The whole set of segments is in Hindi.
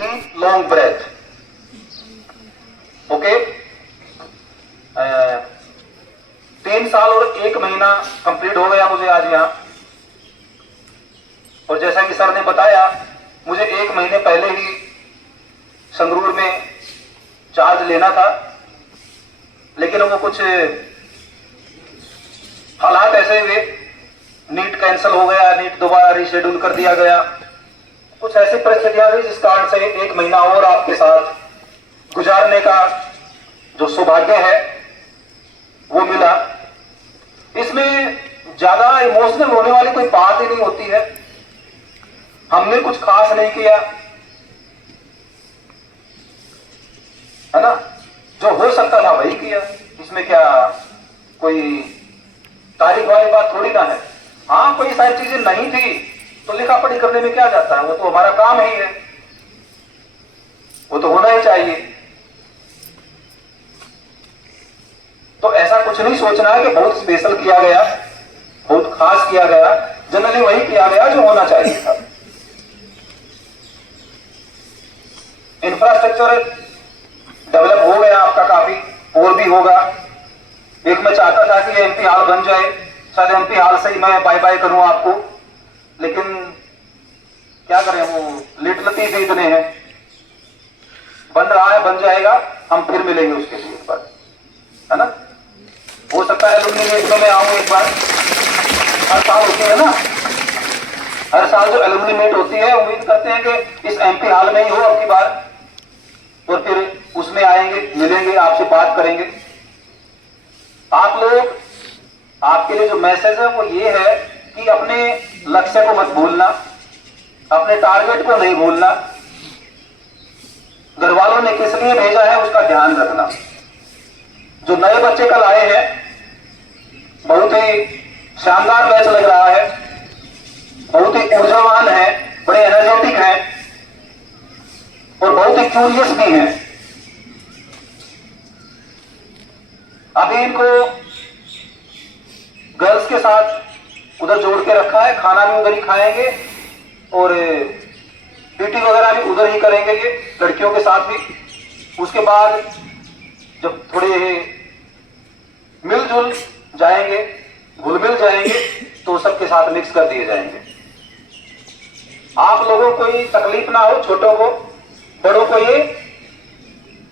deep long breath. ओके, 3 साल और 1 महीना कंप्लीट हो गया मुझे आज यहाँ। और जैसा कि सर ने बताया, मुझे 1 महीने पहले ही संगरूर में चार्ज लेना था, लेकिन वो कुछ हालात ऐसे हुए, नीट कैंसिल हो गया, नीट दोबारा रीशेड्यूल कर दिया गया, कुछ ऐसी परिस्थितियां थी जिस कारण से 1 महीना और आपके साथ गुजारने का जो सौभाग्य है वो मिला। इसमें ज्यादा इमोशनल होने वाली कोई बात ही नहीं होती है। हमने कुछ खास नहीं किया, है ना, जो हो सकता था वही किया। इसमें क्या कोई तारीख वाली बात थोड़ी ना है। हाँ, कोई सारी चीजें नहीं थी तो लिखा पढ़ी करने में क्या जाता है, वो तो हमारा काम ही है, वो तो होना ही चाहिए। तो ऐसा कुछ नहीं सोचना है कि बहुत स्पेशल किया गया, बहुत खास किया गया। जनरली वही किया गया जो होना चाहिए था। इंफ्रास्ट्रक्चर डेवलप हो गया आपका काफी, और भी होगा। एक मैं चाहता था कि एमपी हॉल बन जाए, शायद एमपी हॉल से ही मैं बाय बाय करूं आपको, लेकिन क्या करें, वो लेट लतीफ इतने हैं। बन रहा है, बन जाएगा, हम फिर मिलेंगे उसके लिए एक बार, है ना। हो सकता है एलुमनी मीट में मैं आऊं एक बार, हर साल होती है ना, हर साल जो एलुमनी मीट होती है, उम्मीद करते हैं कि इस एमपी हॉल में ही हो अब की बार, और फिर उसमें आएंगे, मिलेंगे, आपसे बात करेंगे। आप लोग, आपके लिए जो मैसेज है वो ये है कि अपने लक्ष्य को मत भूलना, अपने टारगेट को नहीं भूलना, घर वालों ने किस लिए भेजा है उसका ध्यान रखना। जो नए बच्चे कल आए हैं, बहुत ही शानदार बैच लग रहा है, बहुत ही ऊर्जावान है, बड़े एनर्जेटिक हैं और बहुत ही क्यूरियस भी हैं। अभी इनको गर्ल्स के साथ उधर जोड़ के रखा है, खाना भी उधर ही खाएंगे और पीटी वगैरह भी उधर ही करेंगे ये लड़कियों के साथ भी। उसके बाद जब थोड़े मिलजुल जाएंगे, घुल मिल जाएंगे, तो सबके साथ मिक्स कर दिए जाएंगे। आप लोगों को कोई तकलीफ ना हो, छोटों को बड़ों को ये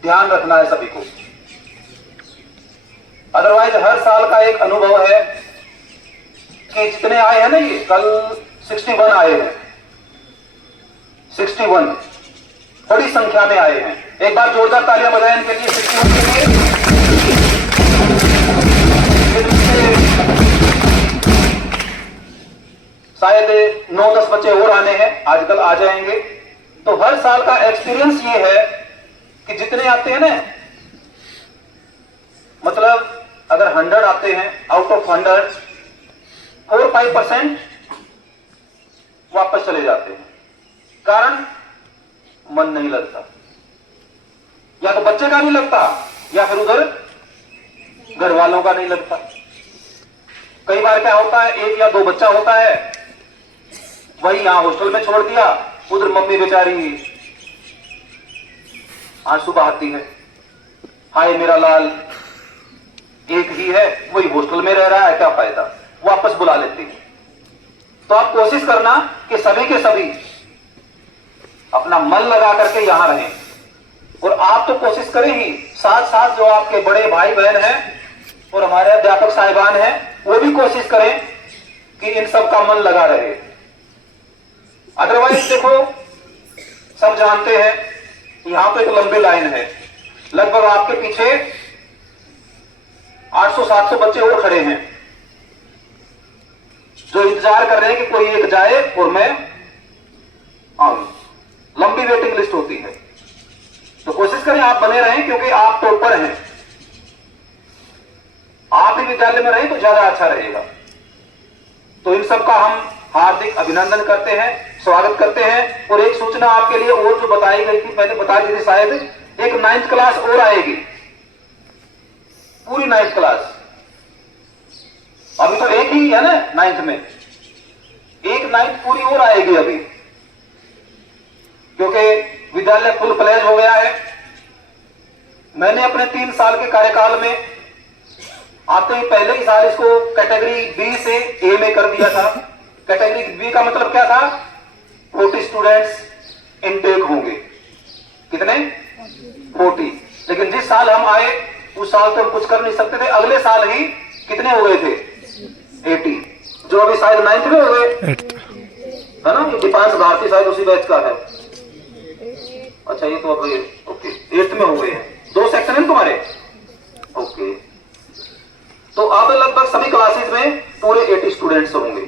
ध्यान रखना है सभी को। अदरवाइज हर साल का एक अनुभव है कि जितने आए हैं ना, ये कल 61 आए हैं, 61 बड़ी संख्या में आए हैं। एक बार जोरदार तालियां बजाएं इनके लिए, 61 के लिए। शायद 9-10 बच्चे और आने हैं, आजकल आ जाएंगे। तो हर साल का एक्सपीरियंस ये है कि जितने आते हैं ना, मतलब अगर 100 आते हैं, आउट ऑफ 100 4-5% वापस चले जाते हैं। कारण मन नहीं लगता, या तो बच्चे का नहीं लगता या फिर उधर घर वालों का नहीं लगता। कई बार क्या होता है, 1 या 2 बच्चा होता है, वही यहां हॉस्टल में छोड़ दिया, उधर मम्मी बेचारी आंसू बहाती है, हाय मेरा लाल, एक ही है, वही हॉस्टल में रह रहा है, क्या फायदा, वापस बुला लेती है। तो आप कोशिश करना कि सभी के सभी अपना मन लगा करके यहां रहें। और आप तो कोशिश करें ही, साथ साथ जो आपके बड़े भाई बहन हैं और हमारे अध्यापक साहिबान हैं, वो भी कोशिश करें कि इन सब का मन लगा रहे। अदरवाइज देखो, सब जानते हैं यहां पे एक लंबी लाइन है, लगभग आपके पीछे 800-700 बच्चे और खड़े हैं जो इंतजार कर रहे हैं कि कोई एक जाए और मैं आऊं। लंबी वेटिंग लिस्ट होती है, तो कोशिश करें आप बने रहें, क्योंकि आप टॉपर हैं। आप ही विद्यालय में रहें तो ज्यादा अच्छा रहेगा। तो इन सब का हम हार्दिक अभिनंदन करते हैं, स्वागत करते हैं। और एक सूचना आपके लिए और जो बताई गई थी, मैंने बता दी थी शायद, एक 9th क्लास और आएगी, पूरी 9th क्लास। अभी तो एक ही है ना 9th में, एक 9th पूरी और आएगी अभी, क्योंकि विद्यालय फुल फ्लैज हो गया है। मैंने अपने 3 साल के कार्यकाल में आते ही पहले ही साल इसको कैटेगरी बी से ए में कर दिया था। कैटेगरी बी का मतलब क्या था? 40 स्टूडेंट्स इनटेक होंगे। कितने? 40। लेकिन जिस साल हम आए उस साल तो हम कुछ कर नहीं सकते थे, अगले साल ही कितने हो गए थे? 80, जो अभी शायद 9th में हो गए, है ना? ये दीपांश भारती शायद उसी बैच का है। अच्छा, ये तो अभी ओके 8th में हो गए हैं। 2 सेक्शन है तुम्हारे, ओके। तो अब लगभग सभी क्लासेस में पूरे 80 स्टूडेंट्स होंगे।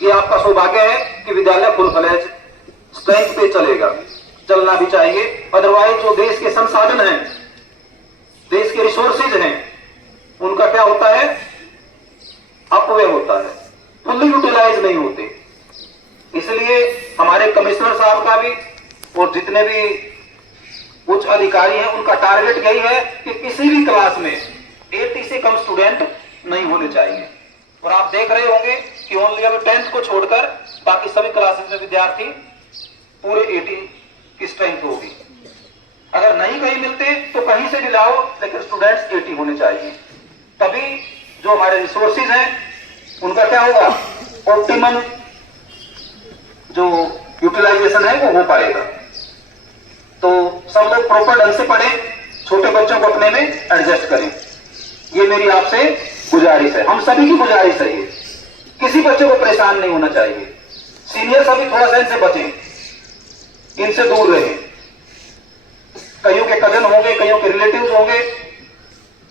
ये आपका सौभाग्य है कि विद्यालय फुल फ्लैज स्ट्रेंथ पे चलेगा, चलना भी चाहिए। अदरवाइज जो देश के संसाधन हैं, देश के रिसोर्सेज हैं, उनका क्या होता है? अपव्यय होता है, फुल्ली यूटिलाइज नहीं होते। इसलिए हमारे कमिश्नर साहब का भी और जितने भी उच्च अधिकारी हैं उनका टारगेट यही है कि किसी भी क्लास में 80 से कम स्टूडेंट नहीं होने चाहिए। और आप देख रहे होंगे कि ओनली अभी 10th को छोड़कर बाकी सभी क्लासेस में विद्यार्थी पूरे 80 की स्ट्रेंथ होगी। अगर नहीं कहीं मिलते तो कहीं से भी लाओ, लेकिन स्टूडेंट्स 80 होने चाहिए। तभी जो हमारे रिसोर्सेज हैं उनका क्या होगा? ऑप्टिमम जो यूटिलाइजेशन है वो हो पाएगा। तो सब लोग प्रॉपर ढंग से पढ़ें, छोटे बच्चों को अपने में एडजस्ट करें, ये मेरी आपसे गुजारिश है। हम सभी की गुजारिश है ये। किसी बच्चे को परेशान नहीं होना चाहिए। सीनियर सभी थोड़ा सा इनसे बचें, इनसे दूर रहें। कईयों के कजन होंगे, कईयों के रिलेटिव्स होंगे,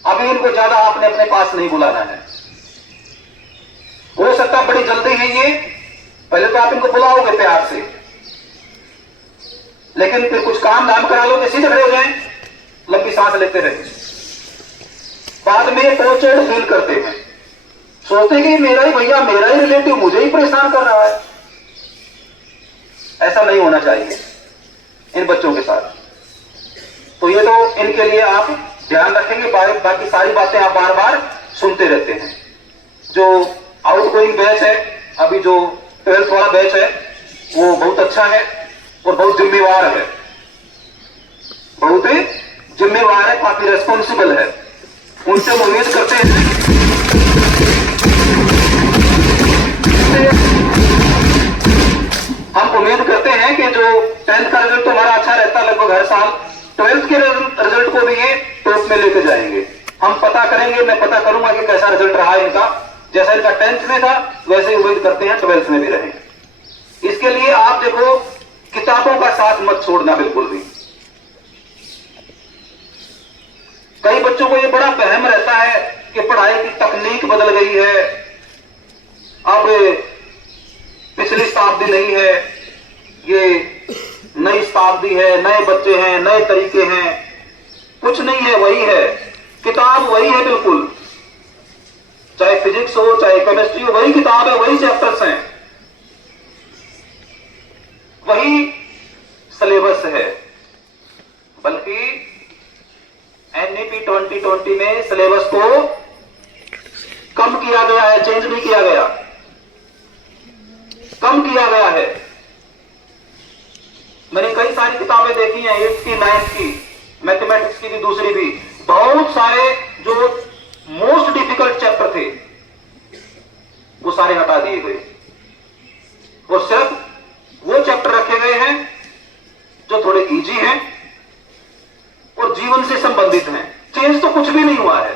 अभी इनको ज्यादा आपने अपने पास नहीं बुलाना है। हो सकता बड़ी जल्दी है ये, पहले तो आप इनको बुलाओगे प्यार से, लेकिन फिर कुछ काम धाम करा लोगे, सीधे खड़े हो जाएं, लंबी सांस लेते रहे। बाद में टॉर्चर्ड फील करते हैं, सोचते हैं कि मेरा ही भैया, मेरा ही रिलेटिव मुझे ही परेशान कर रहा है। ऐसा नहीं होना चाहिए इन बच्चों के साथ। तो ये तो इनके लिए आप ध्यान रखेंगे। बाकी सारी बातें आप बार बार सुनते रहते हैं। जो आउटगोइंग बैच है, अभी जो 12th वाला बैच है, वो बहुत अच्छा है और बहुत जिम्मेवार है, बहुत ही जिम्मेवार है, काफी रेस्पॉन्सिबल है। उनसे हम उम्मीद करते हैं कि जो 10th का रिजल्ट तो हमारा अच्छा रहता है लगभग हर साल, 12th के रिजल्ट को भी ये टॉप में लेके जाएंगे। हम पता करेंगे, मैं पता करूंगा कि कैसा रिजल्ट रहा इनका। जैसा इनका 10th में था वैसे ही उम्मीद करते हैं 12th में भी रहे। इसके लिए आप देखो, किताबों का साथ मत छोड़ना बिल्कुल भी। कई बच्चों को ये बड़ा वहम रहता है कि पढ़ाई की तकनीक बदल गई है, अब पिछली शताब्दी नहीं है, ये नई शताब्दी है, नए बच्चे हैं, नए तरीके हैं। कुछ नहीं है, वही है, किताब वही है बिल्कुल। चाहे फिजिक्स हो, चाहे केमिस्ट्री हो, वही किताब है, वही चैप्टर्स हैं, वही सिलेबस है। बल्कि एनईपी 2020 में सिलेबस को कम किया गया है, चेंज नहीं किया गया, कम किया गया है। मैंने कई सारी किताबें देखी हैं, 8th की, 9th की, मैथमेटिक्स की भी, दूसरी भी। बहुत सारे जो मोस्ट डिफिकल्ट चैप्टर थे वो सारे हटा दिए गए और सिर्फ वो चैप्टर रखे गए हैं जो थोड़े इजी हैं और जीवन से संबंधित हैं। चेंज तो कुछ भी नहीं हुआ है।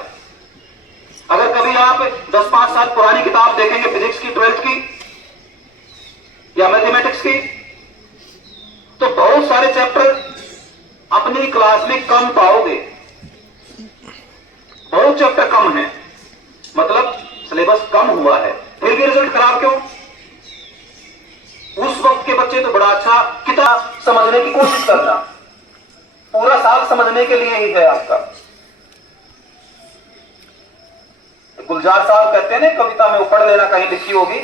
अगर कभी आप 10-5 साल पुरानी किताब देखेंगे फिजिक्स की 12th की या मैथमेटिक्स की, तो बहुत सारे चैप्टर अपनी क्लास में कम पाओगे। बहुत चैप्टर कम है, मतलब सिलेबस कम हुआ है, फिर भी रिजल्ट खराब क्यों? उस वक्त के बच्चे तो बड़ा अच्छा किताब समझने की कोशिश करना, पूरा साल समझने के लिए ही है आपका। गुलजार साहब कहते हैं ना कविता में, पढ़ लेना, कहीं लिखी होगी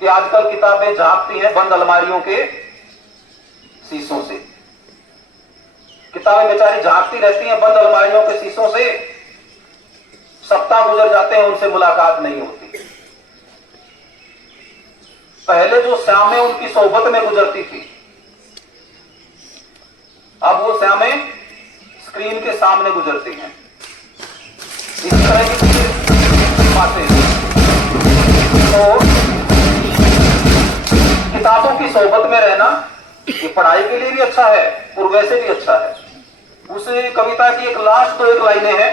कि आजकल किताबें झांकती हैं बंद अलमारियों के शीशों से। किताबें बेचारी झांकती रहती हैं बंद अलमारियों के शीशों से, सप्ताह गुजर जाते हैं, उनसे मुलाकात नहीं होती। पहले जो शामें उनकी सोहबत में गुजरती थी, और श्यामें स्क्रीन के सामने गुजरती हैं। इस तरह की बातें। तो किताबों की सोहबत में रहना ये पढ़ाई के लिए भी अच्छा है और वैसे भी अच्छा है। उस कविता की एक लास्ट तो एक लाइनें हैं,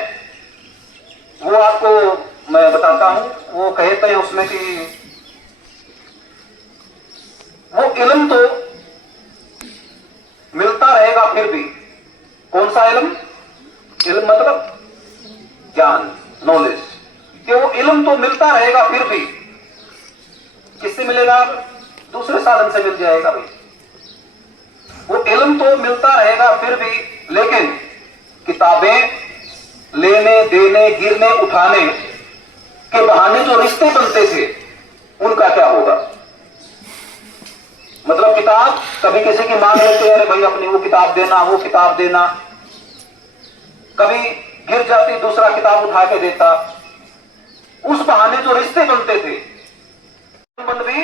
वो आपको मैं बताता हूं। वो कहते हैं उसमें कि वो इल्म तो मिलता रहेगा फिर भी। कौन सा इल्म? इल्म मतलब ज्ञान, नॉलेज। कि वो इल्म तो मिलता रहेगा फिर भी। किससे मिलेगा? दूसरे साधन से मिल जाएगा भाई। वो इल्म तो मिलता रहेगा फिर भी, लेकिन किताबें लेने देने गिरने उठाने के बहाने जो रिश्ते बनते थे उनका क्या होगा? मतलब किताब कभी किसी की मांग लेते हैं, अरे भाई अपनी वो किताब देना, वो किताब देना। कभी गिर जाती, दूसरा किताब उठा के देता। उस बहाने जो रिश्ते बनते थे संबंध भी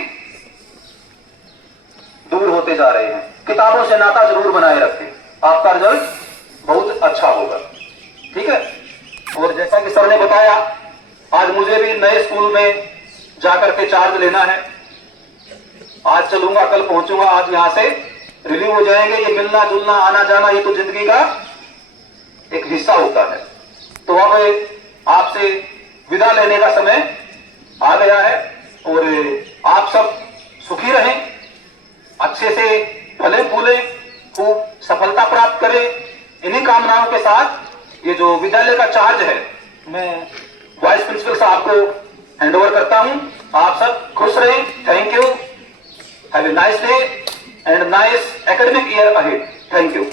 दूर होते जा रहे हैं। किताबों से नाता जरूर बनाए रखें, आपका रिजल्ट बहुत अच्छा होगा। ठीक है। और जैसा कि सर ने बताया, आज मुझे भी नए स्कूल में जाकर के चार्ज लेना है। आज चलूंगा, कल पहुंचूंगा, आज यहां से रिलीव हो जाएंगे। ये मिलना जुलना, आना जाना, ये तो जिंदगी का एक हिस्सा होता है। तो अब आपसे विदा लेने का समय आ गया है और आप सब सुखी रहें, अच्छे से फले फूले, खूब सफलता प्राप्त करें। इन्हीं कामनाओं के साथ ये जो विद्यालय का चार्ज है मैं वाइस प्रिंसिपल साहब को हैंडओवर करता हूं। आप सब खुश रहें। Thank you. Have a nice day and nice academic year ahead. Thank you.